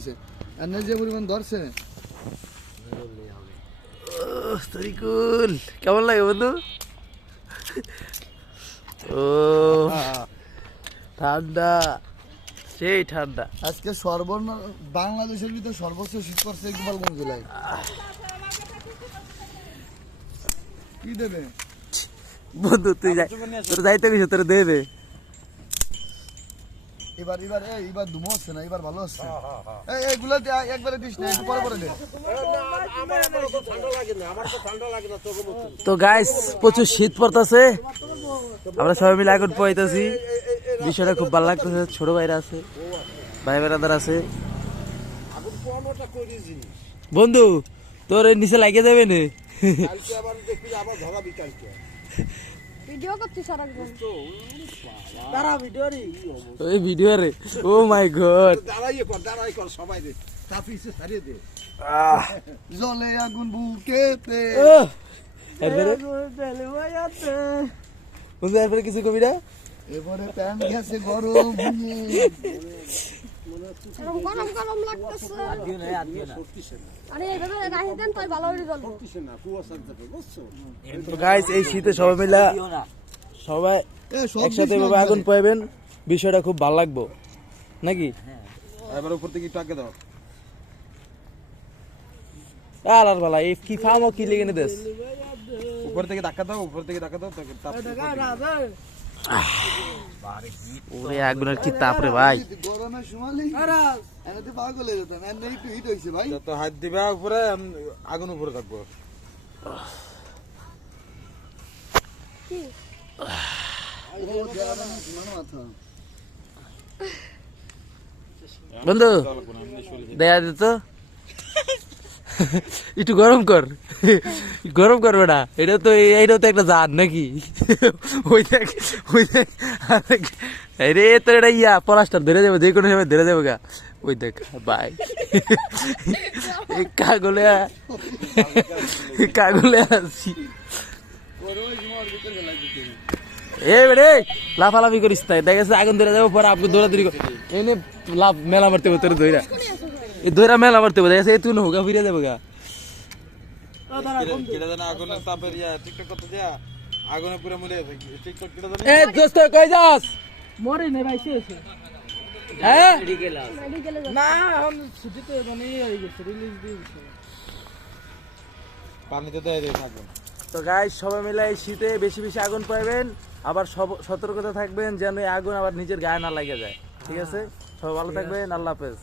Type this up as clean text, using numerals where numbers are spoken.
গেছে আর না যে পরিমাণ ধরছে তরিকুল কেমন লাগে বন্ধু? ও ঠান্ডা, সেই ঠান্ডা। আজকে বাংলাদেশের ভিতরে সর্বোচ্চ শীত পড়ছে গোপালগঞ্জ জেলায়। কি দেবে বন্ধু? তুই তোর যাইতে গেছে, তোর দেবে এবার ধুমো হচ্ছে না, এবার ভালো হচ্ছে। এইগুলো একবারে দিস না, একটু পরে পরে দে। তো গাইস প্রচুর শীত পড়তেছে, আমরা সবাই মিলে আগুন পোয়াইতেছি, বিষয়টা খুব ভালো লাগতেছে। ছোট ভাইরা আছে, ভাই বেড়াদার আছে। বন্ধু তোর নিচে লাগিয়ে দেবে না? ভিডিও করছিস সারাক্ষণ। ওই ভিডিও রে, ও মাই গড। জলে আগুন বুকেতে। বন্ধু এরপরে কিছু কবি না? এবারে প্যান গেছে গরম গরম গরম লাগতেছে। আরে এইভাবে রাখি দেন তাই ভালো হয়ে যাবে। তো গাইস এই শীতে সবাই মিলে সবাই একসাথে এভাবে আগুন পোয়াবেন, বিষয়টা খুব ভালো লাগবে নাকি? এবার উপর থেকে টাকা দাও। আলার বালা এই কি ফামো কি লেগে নে দেশ। উপর থেকে ধাক্কা দাও, উপর থেকে ধাক্কা দাও। ওরে আগুনের কি তাপ রে ভাই। গরমের সময় এনাতে পাগল হয়ে যেতাম, এর নেই একটু হিট হয়েছে ভাই। যত হাত দিবা উপরে আগুন উপরে থাকবো। বন্ধু দেয়া দিত একটু গরম কর, গরম কর বেটা। এইটাও তো একটা জান নাকি? ওই দেখ রে তোর এটা ইয়া পলাস্টার ধরে যাবে, যে কোনো সময় ধরে যাবে গা। ওই দেখ ভাই কাগলে আসছি। এ বেড়ে লাফালাফি করিস তাই দেখেছে আগুন ধরে যাবো, পরে আপনি দৌড়াদৌড়ি এনে লাভ মেলা মারতে হবে তোর দইরা, এই দইরা মেলা মারতে হবে। দেখেছে তুই হোগা ফিরে যাবে গা। আগুনের তাপের টিকটক করতে যা আগুনে পুরো মরে টিকটক এ দোস্ত কই যাস? মরে নে ভাই শেষ। হ্যাঁ না এখন ছুটিতে মানে হয়ে গেছে, রিলিজ দিয়ে দিছে। পানিতে দিয়ে থাকবেন। তো গাইস সবাই মিলে এই শীতে বেশি বেশি আগুন পাইবেন, আবার সতর্কতা থাকবেন যেন এই আগুন আবার নিজের গায়ে না লাগে যায়। ঠিক আছে, সবাই ভালো থাকবেন, আল্লাহ হাফেজ।